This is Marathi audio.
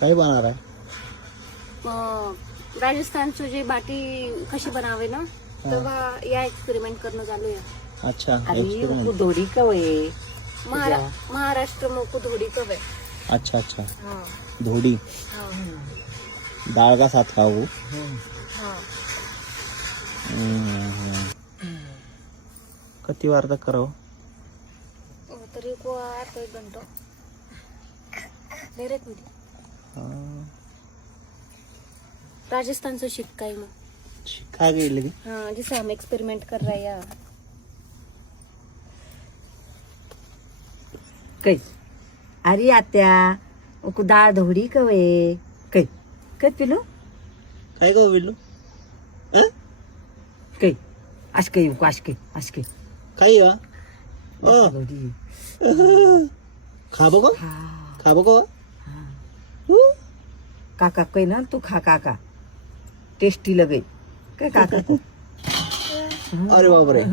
काय बनणार आहे? राजस्थानचं जे बाटी कशी बनावे ना तेव्हा या एक्सपेरिमेंट करणं चालू आहे. अच्छा अरे एक्सपेरिमेंट. कुदोडी कवय महाराष्ट्र में कुधोडी कब है. अच्छा अच्छा हाँ धोडी हाँ डाळ का साथ खाऊ. हाँ. किती वार तक करावं? तरी को अर्धा एक घंटा नाही रे तुझी. राजस्थानचं शिक्का आहे मग. शिका गेले की हाँ जिसे हम एक्सपेरिमेंट कर रहे हैं. कै अरे आत्या डाळ धोडी कवय कै कै पिलो काय गो बिल्लू? कै आशकै आशकै आशकै काय या धोडी खाबो का? हा खाबो का? काका कै ना तू खा काका टेस्टी लगे काय काका को अरे बापरे